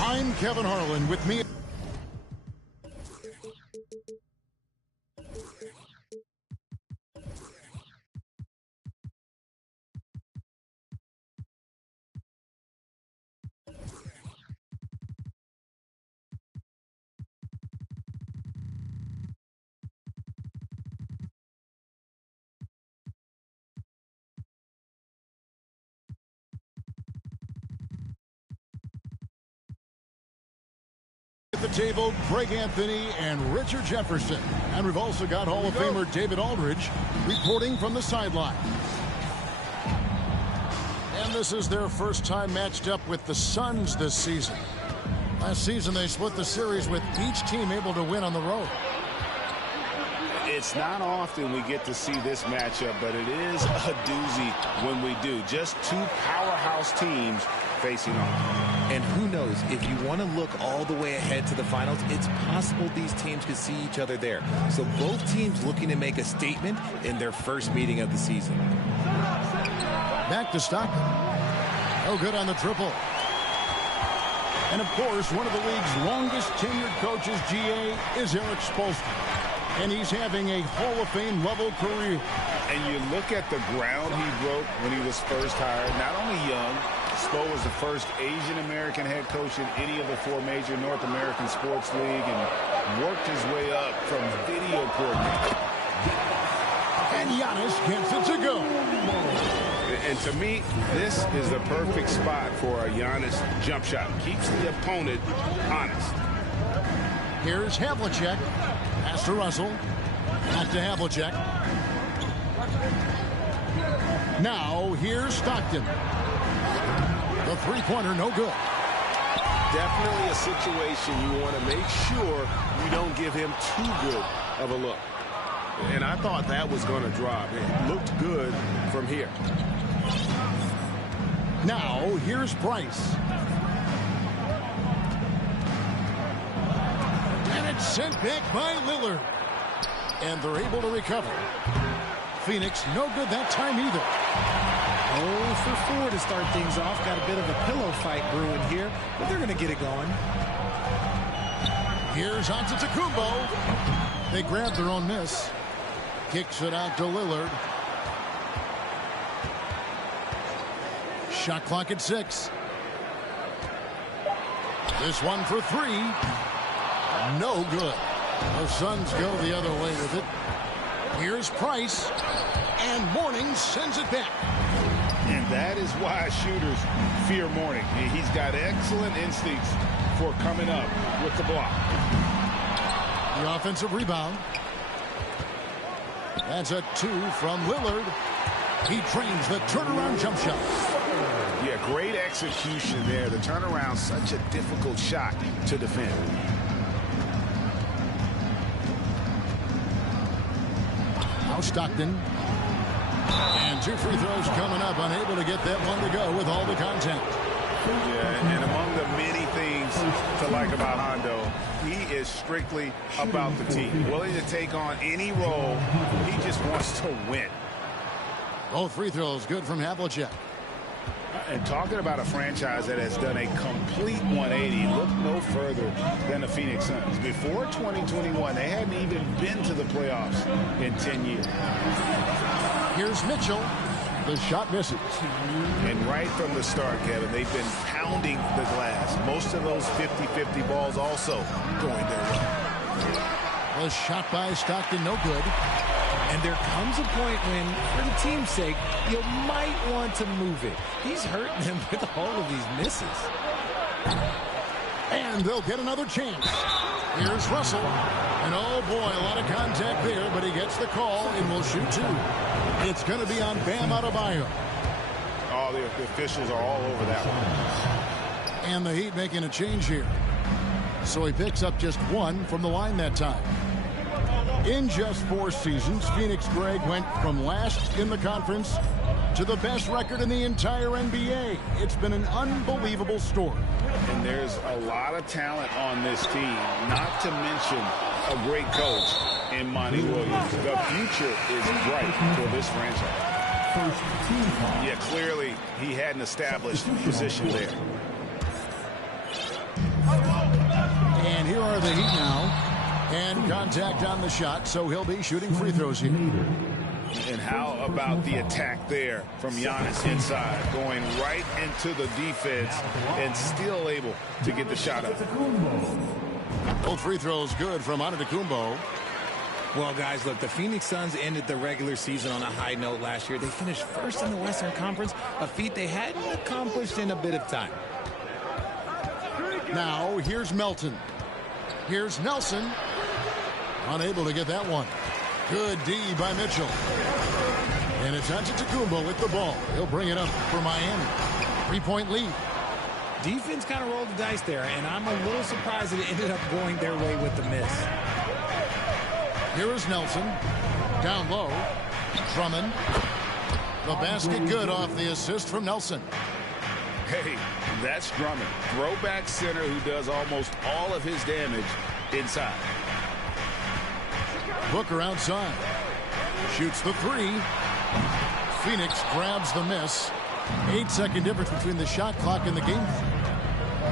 I'm Kevin Harlan. With me at the table, Greg Anthony and Richard Jefferson. And we've also got Hall of Famer David Aldridge reporting from the sideline. And this is their first time matched up with the Suns this season. Last season, they split the series with each team able to win on the road. It's not often we get to see this matchup, but it is a doozy when we do. Just two powerhouse teams facing off. And who knows, if you want to look all the way ahead to the finals, it's possible these teams could see each other there. So both teams looking to make a statement in their first meeting of the season. Back to Stockton. No good on the triple. And, of course, one of the league's longest tenured coaches, GA, is Eric Spoelstra. And he's having a Hall of Fame level career. And you look at the ground he broke when he was first hired. Not only young, Spo was the first Asian-American head coach in any of the four major North American sports league and worked his way up from video coordinator. And Giannis gets it to go. And to me, this is the perfect spot for a Giannis jump shot. Keeps the opponent honest. Here's Havlicek. Pass to Russell. Back to Havlicek. Now, here's Stockton. The three-pointer, no good. Definitely a situation you want to make sure you don't give him too good of a look. And I thought that was going to drop. It looked good from here. Now, here's Bryce. And it's sent back by Lillard. And they're able to recover. Phoenix, no good that time either. 0 for 4 to start things off. Got a bit of a pillow fight brewing here, but they're going to get it going. Here's Antetokounmpo. They grab their own miss. Kicks it out to Lillard. Shot clock at 6. This one for 3. No good. The Suns go the other way with it. Here's Price. And Mourning sends it back. And that is why shooters fear Mourning. He's got excellent instincts for coming up with the block. The offensive rebound. That's a 2 from Lillard. He trains the turnaround jump shot. Yeah, great execution there. The turnaround, such a difficult shot to defend. Now Stockton. And 2 free throws coming up. Unable to get that one to go with all the contact. Yeah, and among the many things to like about Hondo, he is strictly about the team. Willing to take on any role. He just wants to win. Both free throws good from Havlicek. And talking about a franchise that has done a complete 180, look no further than the Phoenix Suns. Before 2021, they hadn't even been to the playoffs in 10 years. Here's Mitchell. The shot misses. And right from the start, Kevin, they've been pounding the glass. Most of those 50-50 balls also going their way. The shot by Stockton, no good. And there comes a point when, for the team's sake, you might want to move it. He's hurting them with all of these misses. And they'll get another chance. Here's Russell. And oh boy, a lot of contact there, but he gets the call and will shoot two. It's going to be on Bam Adebayo. Oh, the officials are all over that one. And the Heat making a change here. So he picks up just one from the line that time. In just 4 seasons, Phoenix, Greg, went from last in the conference to the best record in the entire NBA. It's been an unbelievable story. And there's a lot of talent on this team, not to mention a great coach in Monty Williams. The future is bright for this franchise. Yeah, clearly he had an established position there. And here are the Heat now. And contact on the shot, so he'll be shooting free throws here. And how about the attack there from Giannis inside, going right into the defense and still able to get the shot up. Both free throws good from Antetokounmpo. Well, guys, look, the Phoenix Suns ended the regular season on a high note last year. They finished first in the Western Conference, a feat they hadn't accomplished in a bit of time. Now, here's Melton. Here's Nelson. Unable to get that one. Good D by Mitchell. And it's Antetokounmpo with the ball. He'll bring it up for Miami. 3-point lead. Defense kind of rolled the dice there, and I'm a little surprised that it ended up going their way with the miss. Here is Nelson. Down low. Drummond. The basket good off the assist from Nelson. Hey, that's Drummond. Throwback center who does almost all of his damage inside. Booker outside. Shoots the three. Phoenix grabs the miss. 8-second difference between the shot clock and the game.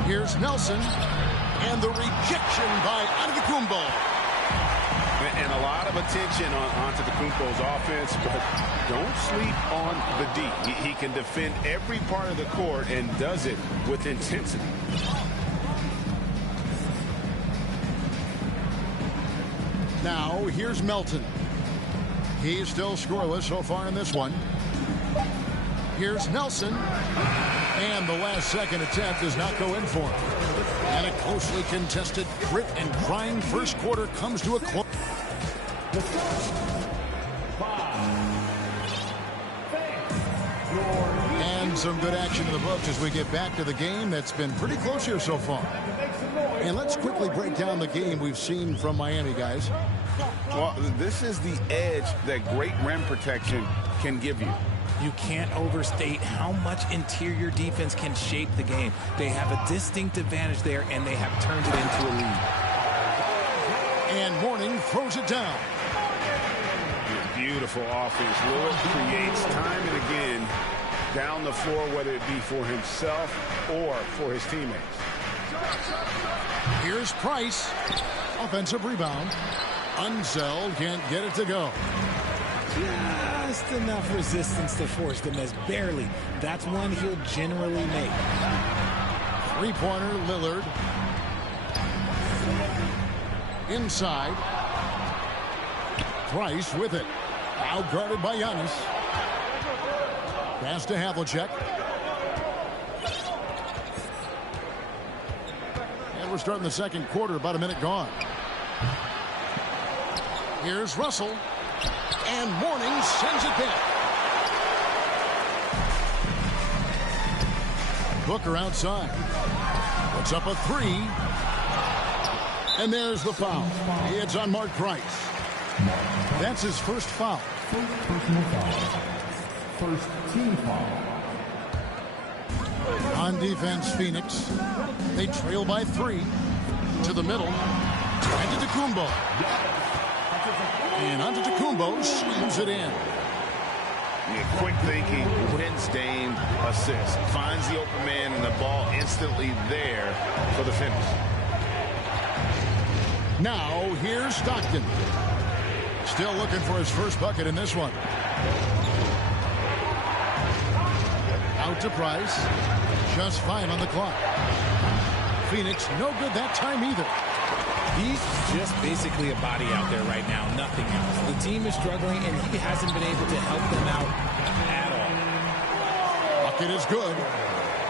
Here's Nelson. And the rejection by Antetokounmpo. And a lot of attention on Antetokounmpo's offense, but don't sleep on the D. He can defend every part of the court and does it with intensity. Now, here's Melton. He's still scoreless so far in this one. Here's Nelson. And the last second attempt does not go in for him. And a closely contested grit and grind first quarter comes to a close. And some good action in the books as we get back to the game that's been pretty close here so far. And let's quickly break down the game we've seen from Miami, guys. Well, this is the edge that great rim protection can give you. You can't overstate how much interior defense can shape the game. They have a distinct advantage there, and they have turned it into a lead. And Mourning throws it down. Beautiful offense. Lillard creates time and again down the floor, whether it be for himself or for his teammates. Here's Price. Offensive rebound. Unseld can't get it to go. Just enough resistance to force the miss. Barely. That's one he'll generally make. Three-pointer, Lillard. Inside. Price with it. Outguarded by Giannis. Pass to Havlicek. And we're starting the second quarter, about a minute gone. Here's Russell. And Mourning sends it back. Booker outside. Puts up a three. And there's the foul. It's on Mark Price. That's his first foul. Personal foul. First team foul. On defense, Phoenix. They trail by 3. To the middle. Antetokounmpo. And Antetokounmpo slams it in. Yeah, quick thinking wins game assist. Finds the open man and the ball instantly there for the finish. Now here's Stockton. Still looking for his first bucket in this one. Out to Price. Just 5 on the clock. Phoenix no good that time either. He's just basically a body out there right now, nothing else. The team is struggling, and he hasn't been able to help them out at all. Bucket is good.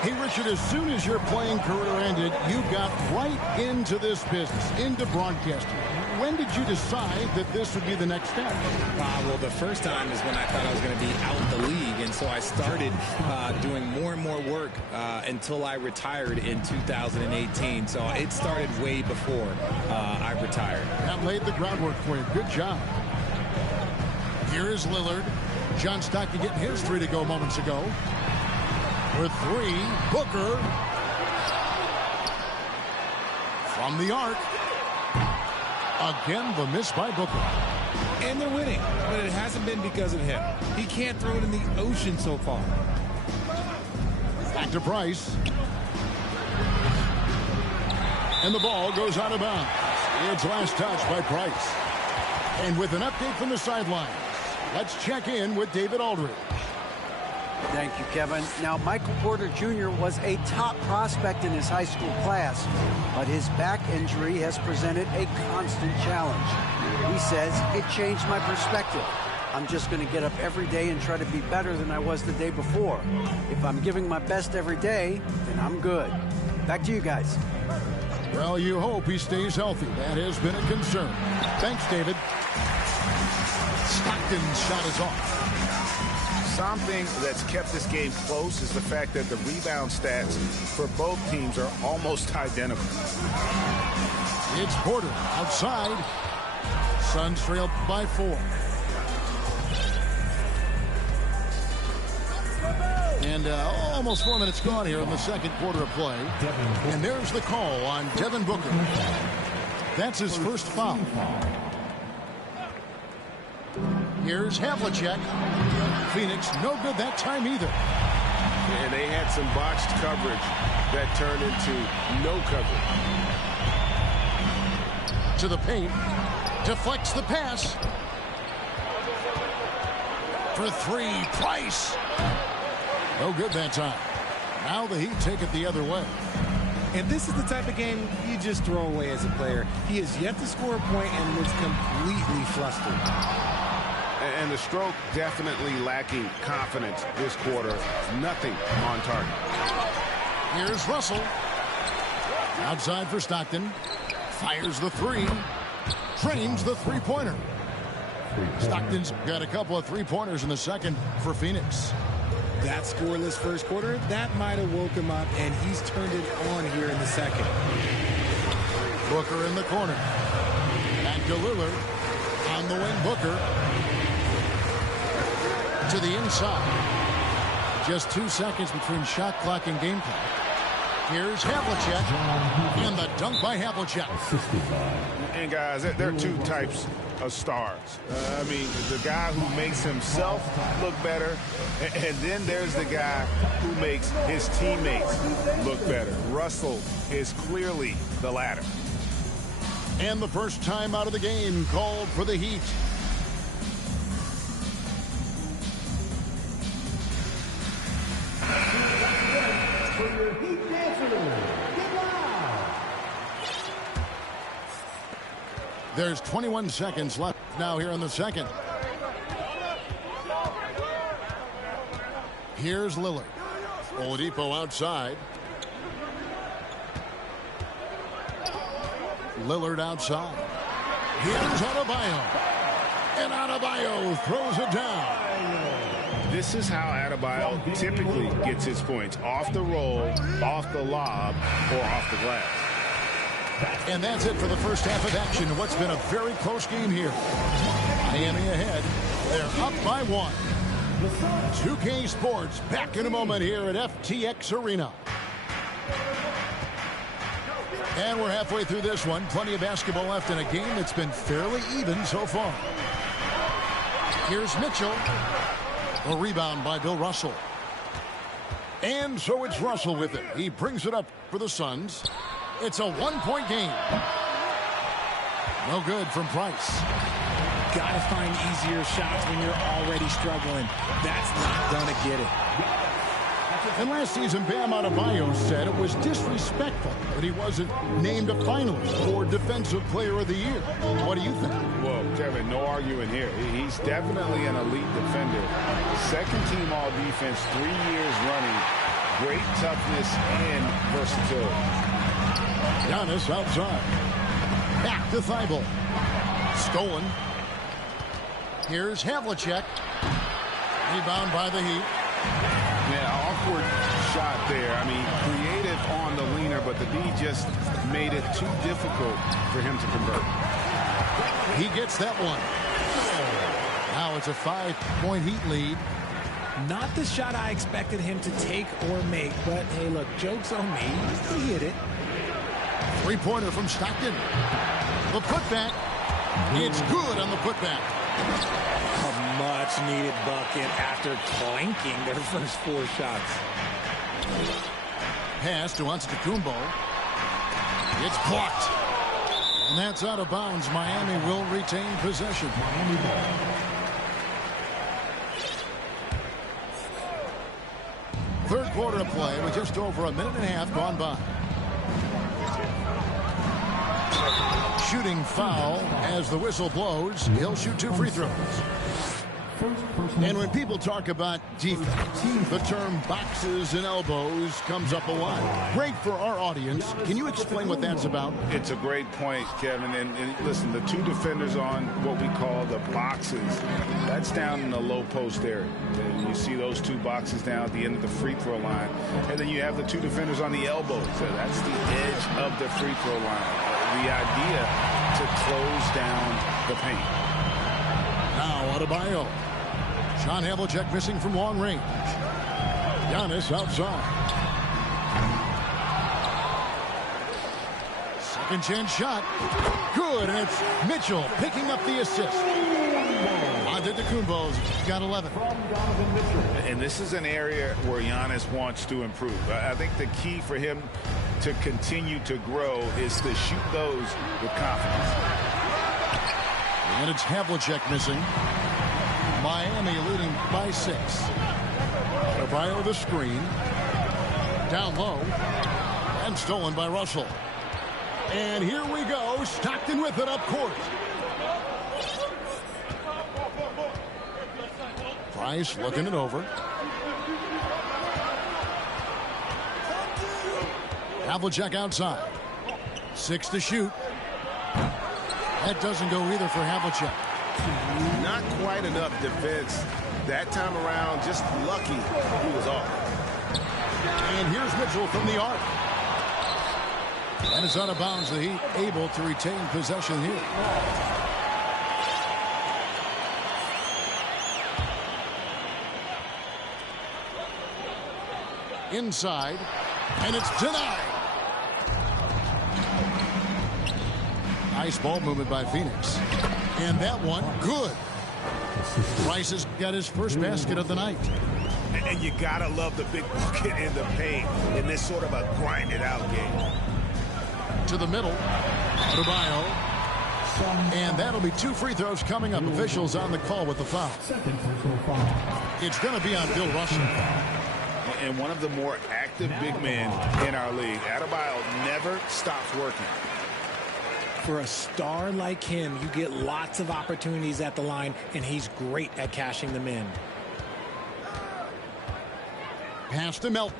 Hey, Richard, as soon as your playing career ended, you got right into this business, into broadcasting. When did you decide that this would be the next step? Well, the first time is when I thought I was going to be out the league, and so I started doing more and more work until I retired in 2018. So it started way before I retired. That laid the groundwork for you. Good job. Here is Lillard. John Stockton getting his 3 to go moments ago. For 3, Booker. From the arc. Again, the miss by Booker. And they're winning, but it hasn't been because of him. He can't throw it in the ocean so far. Back to Price. And the ball goes out of bounds. It's last touch by Price. And with an update from the sidelines, let's check in with David Aldridge. Thank you, Kevin. Now, Michael Porter Jr. was a top prospect in his high school class, but his back injury has presented a constant challenge. He says, it changed my perspective. I'm just going to get up every day and try to be better than I was the day before. If I'm giving my best every day, then I'm good. Back to you guys. Well, you hope he stays healthy. That has been a concern. Thanks, David. Stockton's shot is off. Something that's kept this game close is the fact that the rebound stats for both teams are almost identical. It's Porter outside. Suns trail by 4. And almost 4 minutes gone here in the second quarter of play. And there's the call on Devin Booker. That's his first foul. Here's Havlicek. Phoenix no good that time either. And they had some botched coverage that turned into no coverage. To the paint. Deflects the pass. For 3, Price. No good that time. Now the Heat take it the other way. And this is the type of game you just throw away as a player. He has yet to score a point and looks completely flustered. And the stroke definitely lacking confidence this quarter. Nothing on target. Here's Russell. Outside for Stockton. Fires the 3. Trains the 3-pointer. Stockton's got a couple of 3-pointers in the second for Phoenix. That scoreless first quarter, that might have woke him up, and he's turned it on here in the second. Booker in the corner. Back to Lillard. On the wing, Booker. To the inside. Just 2 seconds between shot clock and game clock. Here's Havlicek. And the dunk by Havlicek. And guys, there are 2 types of stars. I mean, the guy who makes himself look better, and then there's the guy who makes his teammates look better. Russell is clearly the latter. And the first time out of the game called for the Heat. There's 21 seconds left now here in the second. Here's Lillard. Oladipo outside. Lillard outside. Here's Adebayo. And Adebayo throws it down. This is how Adebayo typically gets his points. Off the roll, off the lob, or off the glass. And that's it for the first half of action. What's been a very close game here. Miami ahead. They're up by 1. 2K Sports back in a moment here at FTX Arena. And we're halfway through this one. Plenty of basketball left in a game that's been fairly even so far. Here's Mitchell. A rebound by Bill Russell. And so it's Russell with it. He brings it up for the Suns. It's a one-point game. No good from Price. Gotta find easier shots when you're already struggling. That's not gonna get it. And last season, Bam Adebayo said it was disrespectful that he wasn't named a finalist for Defensive Player of the Year. What do you think? Well, Kevin, no arguing here. He's definitely an elite defender. Second team all defense, 3 years running. Great toughness and versatility. Giannis outside. Back to Thibault. Stolen. Here's Havlicek. Rebound by the Heat. Yeah, awkward shot there. I mean, creative on the leaner, but the D just made it too difficult for him to convert. He gets that one. Now it's a 5-point Heat lead. Not the shot I expected him to take or make, but hey, look, joke's on me. He hit it. Three-pointer from Stockton. The putback. It's good on the putback. A much-needed bucket after clanking their first 4 shots. Pass to Antetokounmpo. It's blocked. And that's out of bounds. Miami will retain possession. Third quarter of play with just over a minute and a half gone by. Shooting foul as the whistle blows. He'll shoot 2 free throws. And when people talk about defense, the term boxes and elbows comes up a lot. Great for our audience. Can you explain what that's about? It's a great point, Kevin. And listen, the 2 defenders on what we call the boxes, that's down in the low post area. And you see those 2 boxes down at the end of the free throw line. And then you have the 2 defenders on the elbows. So that's the edge of the free throw line. The idea to close down the paint. Now Adebayo. John Havlicek missing from long range. Giannis outside. Second chance shot. Good, and it's Mitchell picking up the assist. Antetokounmpo's got 11. And this is an area where Giannis wants to improve. I think the key for him to continue to grow is to shoot those with confidence. And it's Havlicek missing. Miami leading by 6. Adebayo the screen. Down low. And stolen by Russell. And here we go. Stockton with it up court. Price looking it over. Havlicek outside. 6 to shoot. That doesn't go either for Havlicek. Not quite enough defense that time around. Just lucky he was off. And here's Mitchell from the arc. And it's out of bounds. The Heat able to retain possession here. Inside. And it's denied. Nice ball movement by Phoenix. And that one, good. Price has got his first basket of the night. And you gotta love the big bucket in the paint in this sort of a grinded-out game. To the middle. Adebayo. And that'll be 2 free throws coming up. Officials on the call with the foul. It's going to be on Bill Russell. And one of the more active big men in our league. Adebayo never stops working. For a star like him, you get lots of opportunities at the line, and he's great at cashing them in. Pass to Melton.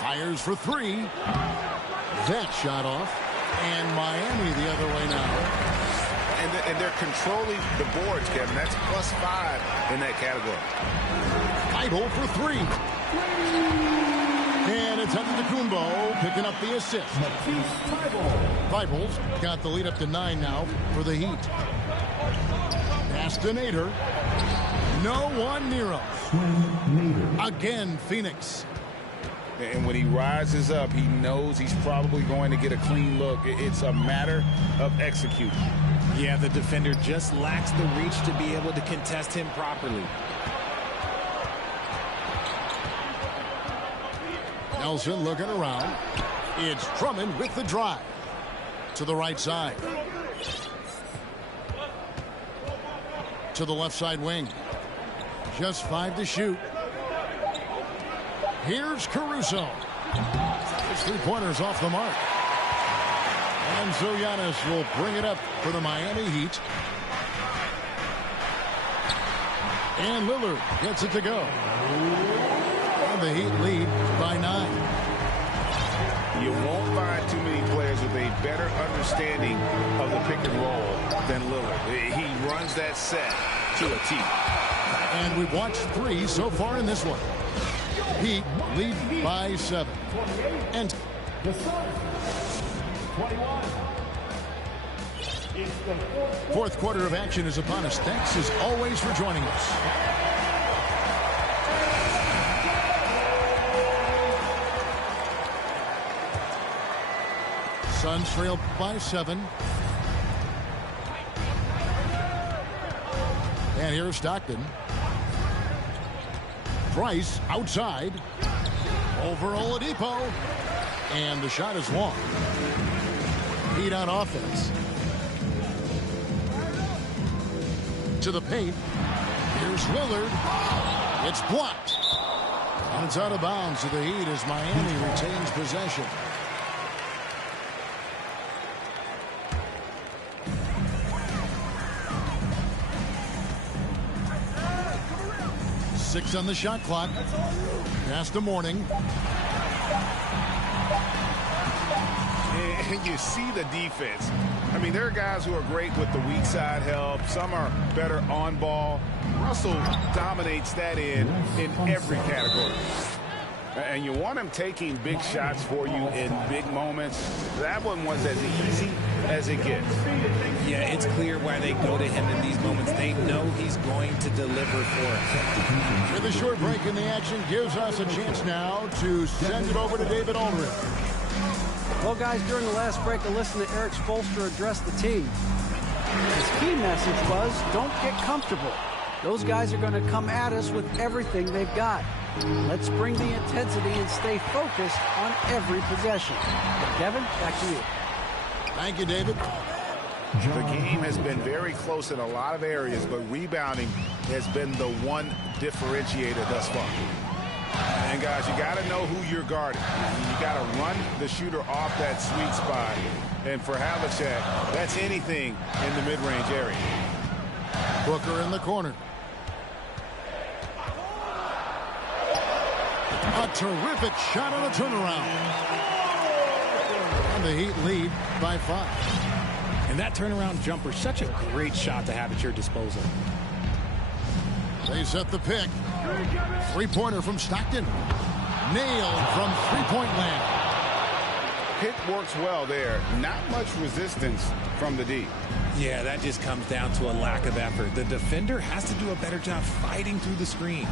Fires for 3. That shot off. And Miami the other way now. And they're controlling the boards, Kevin. That's +5 in that category. Thibault for 3. And it's Antetokounmpo picking up the assist. Thibault's got the lead up to 9 now for the Heat. Pass to Nader. No one near him. Again, Phoenix. And when he rises up, he knows he's probably going to get a clean look. It's a matter of executing. Yeah, the defender just lacks the reach to be able to contest him properly. Nelson looking around. It's Drummond with the drive. To the right side. To the left side wing. Just 5 to shoot. Here's Caruso. His three-pointers off the mark. And so Giannis will bring it up for the Miami Heat. And Lillard gets it to go. And the Heat lead by 9. You won't find too many players with a better understanding of the pick and roll than Lillard. He runs that set to a T. And we've watched 3 so far in this one. Heat lead by 7. And The Suns, 21. It's the fourth quarter of action is upon us. Thanks as always for joining us. Suns trail by 7. And here's Stockton. Price outside. Over Oladipo. And the shot is long. Heat on offense. To the paint. Here's Lillard. It's blocked. And it's out of bounds to the Heat as Miami retains possession. Six on the shot clock. Past the morning. And you see the defense. I mean, there are guys who are great with the weak side help. Some are better on ball. Russell dominates that in every category. And you want him taking big shots for you in big moments. That one was as easy as it gets. Yeah, it's clear why they go to him in these moments. They know he's going to deliver for them. With a short break in the action gives us a chance now to send it over to David Aldridge. Well, guys, during the last break, I listened to Eric Spoelstra address the team. His key message was, don't get comfortable. Those guys are going to come at us with everything they've got. Let's bring the intensity and stay focused on every possession. Kevin, back to you. Thank you, David. The game has been very close in a lot of areas, but rebounding has been the one differentiator thus far. And guys, you got to know who you're guarding. You got to run the shooter off that sweet spot. And for Havlicek, that's anything in the mid-range area. Booker in the corner. A terrific shot on a turnaround. And the Heat lead by 5. And that turnaround jumper, such a great shot to have at your disposal. They set the pick. Three-pointer from Stockton. Nailed from three-point land. Pick works well there. Not much resistance from the D. Yeah, that just comes down to a lack of effort. The defender has to do a better job fighting through the screen.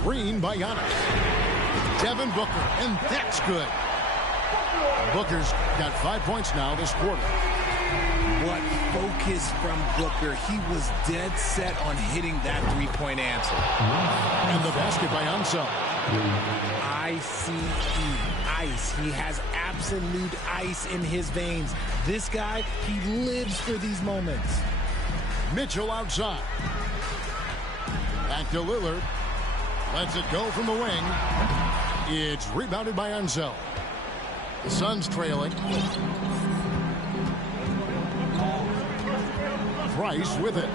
Screen by Giannis. Devin Booker, and that's good. Booker's got 5 points now this quarter. What focus from Booker. He was dead set on hitting that three-point answer. And the basket by Unseld. Ice. He has absolute ice in his veins. This guy, he lives for these moments. Mitchell outside. Back to Lillard. Lets it go from the wing. It's rebounded by Unseld. The Suns trailing. Price with it.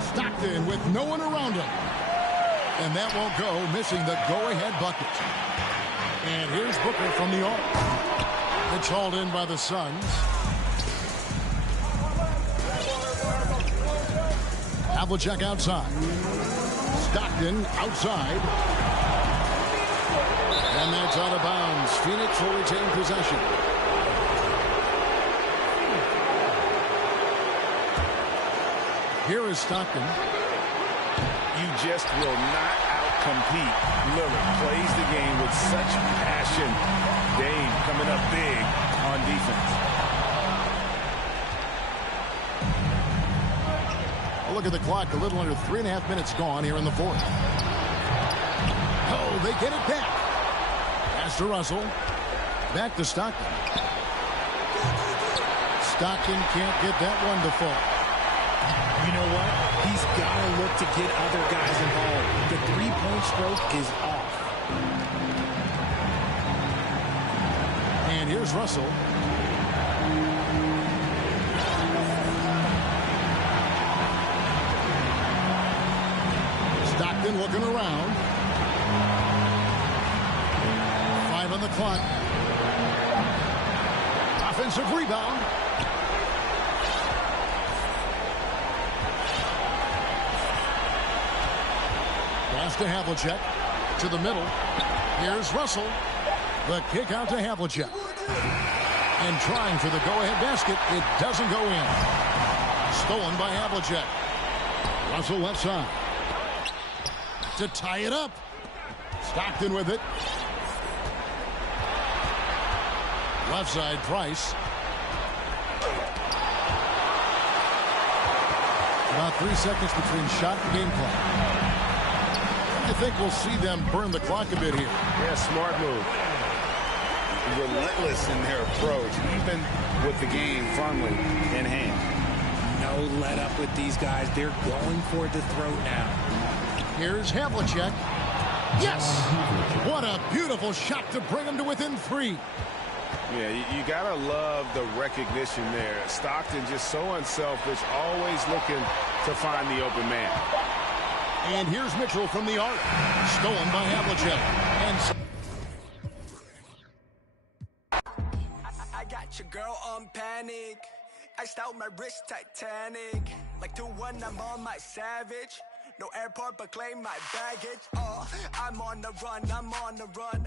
Stockton with no one around him. And that won't go, missing the go-ahead bucket. And here's Booker from the arc. It's hauled in by the Suns. Havlicek outside. Stockton outside. And that's out of bounds. Phoenix will retain possession. Here is Stockton. You just will not compete. Lillard plays the game with such passion. Dame coming up big on defense. A look at the clock. A little under 3.5 minutes gone here in the fourth. Oh, they get it back. Pass to Russell. Back to Stockton. Stockton can't get that one to fall. You know what? He's got to look to get other guys involved. The three-point stroke is off. And here's Russell. Stockton looking around. 5 on the clock. Offensive rebound. Pass to Havlicek. To the middle. Here's Russell. The kick out to Havlicek. And trying for the go-ahead basket. It doesn't go in. Stolen by Havlicek. Russell left side. To tie it up. Stockton with it. Left side, Price. About 3 seconds between shot and game clock. I think we'll see them burn the clock a bit here. Yeah, smart move. Relentless in their approach, even with the game firmly in hand. No let up with these guys. They're going for the throat now. Here's Havlicek. Yes! What a beautiful shot to bring them to within 3. Yeah, you got to love the recognition there. Stockton just so unselfish, always looking to find the open man. And here's Mitchell from the arc. Stolen by Havlicek. And I got your girl on panic. Iced out my wrist Titanic. Like 2-1, I'm on my savage. No airport, but claim my baggage. Oh, I'm on the run, I'm on the run.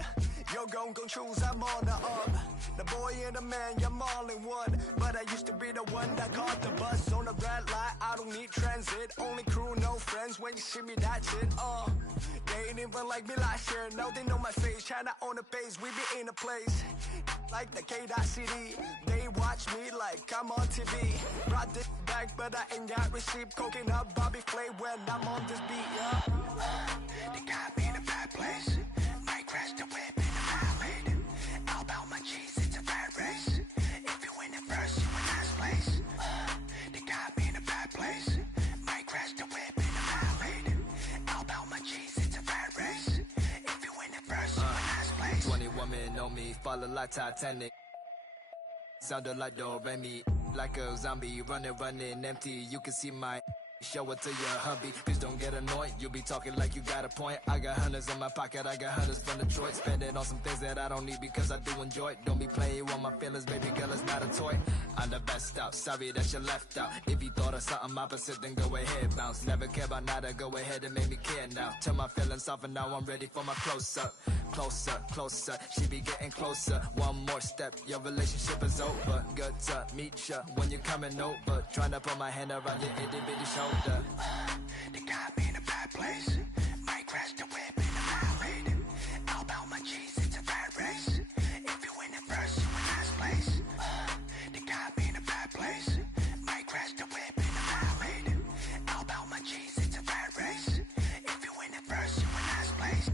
You're gon' choose, I'm on the up. The boy and the man, you're all in one. But I used to be the one that caught the bus on the red light. I don't need transit, only crew, no friends. When you see me, that's it. They ain't even like me last year. Now they know my face, China on the base. We be in a place like the K.CD. They watch me like I'm on TV. Brought this back, but I ain't got receipt. Coking up Bobby Flay when I'm on this beat, yeah. They got me in a bad place. Might crash the whip in the valley. All about my cheese, it's a bad race. If you win it first, you in last place. They got me in a bad place. Might crash the whip in the valley. All about my cheese, it's a bad race. If you win it first, you in last place. 20 women on me, falling like Titanic. Sounded like Do Re Mi, like a zombie, running empty. You can see my show it to your hubby. Please don't get annoyed. You be talking like you got a point. I got hundreds in my pocket. I got hundreds from Detroit. Spend it on some things that I don't need because I do enjoy it. Don't be playing with my feelings, baby girl. It's not a toy. I'm the best out. Sorry that you left out. If you thought of something opposite, then go ahead, bounce. Never care about nada. Go ahead and make me care now. Turn my feelings off and now I'm ready for my close up. Closer, closer. She be getting closer. One more step. Your relationship is over. Good to meet ya when you're coming over. Trying to put my hand around your itty bitty shoulder. They got me in a bad place. Might crash the whip in the valley. All about my cheese, it's a bad race. If you win it first, you in last place. They got me in a bad place. Might crash the whip in the valley. All about my cheese, it's a bad race. If you win it first, you in last place.